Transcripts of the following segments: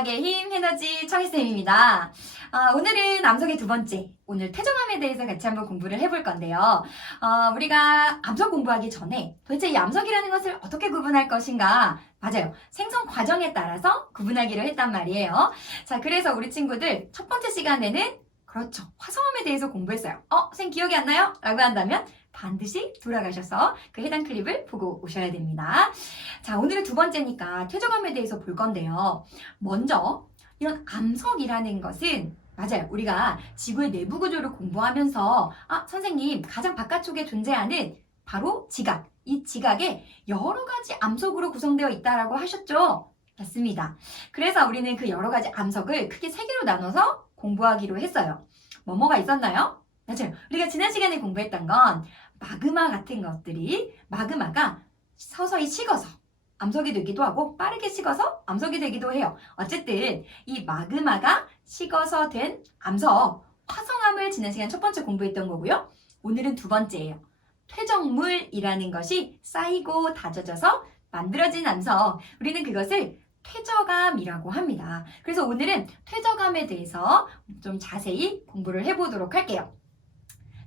과학의 힘, 에너지 청희쌤입니다. 오늘은 암석의 두 번째, 오늘 퇴적암에 대해서 같이 한번 공부를 해볼 건데요. 우리가 암석 공부하기 전에 도대체 이 암석이라는 것을 어떻게 구분할 것인가? 맞아요. 생성 과정에 따라서 구분하기로 했단 말이에요. 자, 그래서 우리 친구들 첫 번째 시간에는 그렇죠. 화성암에 대해서 공부했어요. 선생님 기억이 안 나요? 라고 한다면 반드시 돌아가셔서 그 해당 클립을 보고 오셔야 됩니다. 자, 오늘은 두 번째니까 퇴적암에 대해서 볼 건데요. 먼저 이런 암석이라는 것은 맞아요. 우리가 지구의 내부 구조를 공부하면서 선생님 가장 바깥쪽에 존재하는 바로 지각, 이 지각에 여러 가지 암석으로 구성되어 있다라고 하셨죠? 맞습니다. 그래서 우리는 그 여러 가지 암석을 크게 세 개로 나눠서 공부하기로 했어요. 뭐가 있었나요? 맞아요. 우리가 지난 시간에 공부했던 건 마그마 같은 것들이 마그마가 서서히 식어서 암석이 되기도 하고 빠르게 식어서 암석이 되기도 해요. 어쨌든 이 마그마가 식어서 된 암석, 화성암을 지난 시간 첫 번째 공부했던 거고요. 오늘은 두 번째예요. 퇴적물이라는 것이 쌓이고 다져져서 만들어진 암석. 우리는 그것을 퇴적암이라고 합니다. 그래서 오늘은 퇴적암에 대해서 좀 자세히 공부를 해보도록 할게요.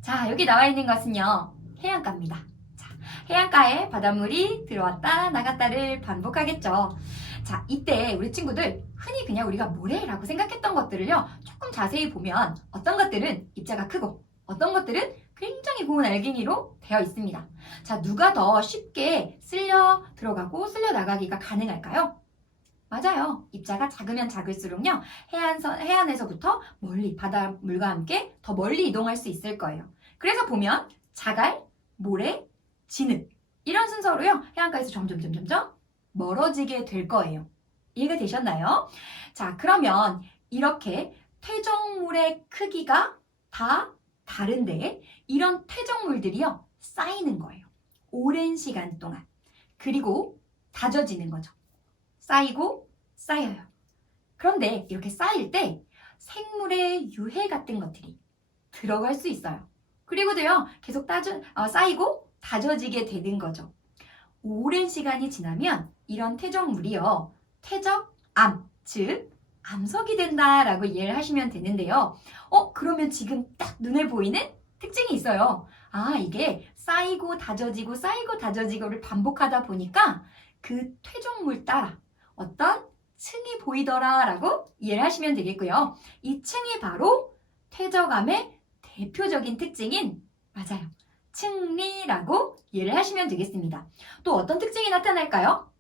자, 여기 나와 있는 것은요. 해안가입니다. 자, 해안가에 바닷물이 들어왔다 나갔다를 반복하겠죠. 자, 이때 우리 친구들 흔히 그냥 우리가 모래라고 생각했던 것들을요. 조금 자세히 보면 어떤 것들은 입자가 크고 어떤 것들은 굉장히 고운 알갱이로 되어 있습니다. 자, 누가 더 쉽게 쓸려 들어가고 쓸려 나가기가 가능할까요? 맞아요. 입자가 작으면 작을수록요. 해안에서부터 멀리 바닷물과 함께 더 멀리 이동할 수 있을 거예요. 그래서 보면 자갈, 모래, 진흙 이런 순서로요. 해안가에서 점점 멀어지게 될 거예요. 이해가 되셨나요? 자, 그러면 이렇게 퇴적물의 크기가 다 다른데 이런 퇴적물들이요. 쌓이는 거예요. 오랜 시간 동안. 그리고 다져지는 거죠. 쌓이고 쌓여요. 그런데 이렇게 쌓일 때 생물의 유해 같은 것들이 들어갈 수 있어요. 그리고도요, 계속 쌓이고 다져지게 되는 거죠. 오랜 시간이 지나면 이런 퇴적물이요, 퇴적암, 즉 암석이 된다라고 이해를 하시면 되는데요. 그러면 지금 딱 눈에 보이는 특징이 있어요. 이게 쌓이고 다져지고 쌓이고 다져지고를 반복하다 보니까 그 퇴적물 따라 어떤 층이 보이더라라고 이해를 하시면 되겠고요. 이 층이 바로 퇴적암의 대표적인 특징인 맞아요. 층리라고 이해를 하시면 되겠습니다. 또 어떤 특징이 나타날까요?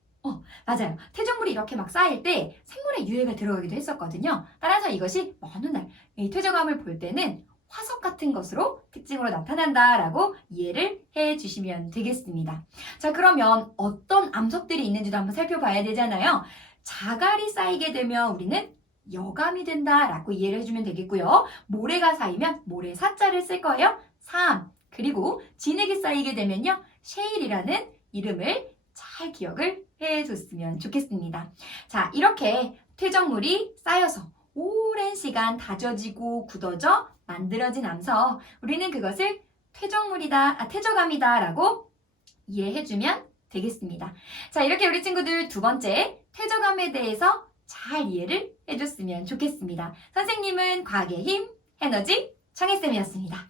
맞아요. 퇴적물이 이렇게 막 쌓일 때 생물의 유해가 들어가기도 했었거든요. 따라서 이것이 어느 날 이 퇴적암을 볼 때는 화석 같은 것으로 특징으로 나타난다라고 이해를 해주시면 되겠습니다. 자, 그러면 어떤 암석들이 있는지도 한번 살펴봐야 되잖아요. 자갈이 쌓이게 되면 우리는 여감이 된다라고 이해를 해주면 되겠고요. 모래가 쌓이면 모래 사자를 쓸 거예요. 삼. 그리고 진흙이 쌓이게 되면요. 셰일이라는 이름을 잘 기억을 해줬으면 좋겠습니다. 자, 이렇게 퇴적물이 쌓여서 오랜 시간 다져지고 굳어져 만들어진 암석, 우리는 그것을 퇴적암이다 라고 이해해주면 되겠습니다. 자, 이렇게 우리 친구들 두 번째 퇴적암에 대해서 잘 이해를 해줬으면 좋겠습니다. 선생님은 과학의 힘, 에너지 청혜쌤이었습니다.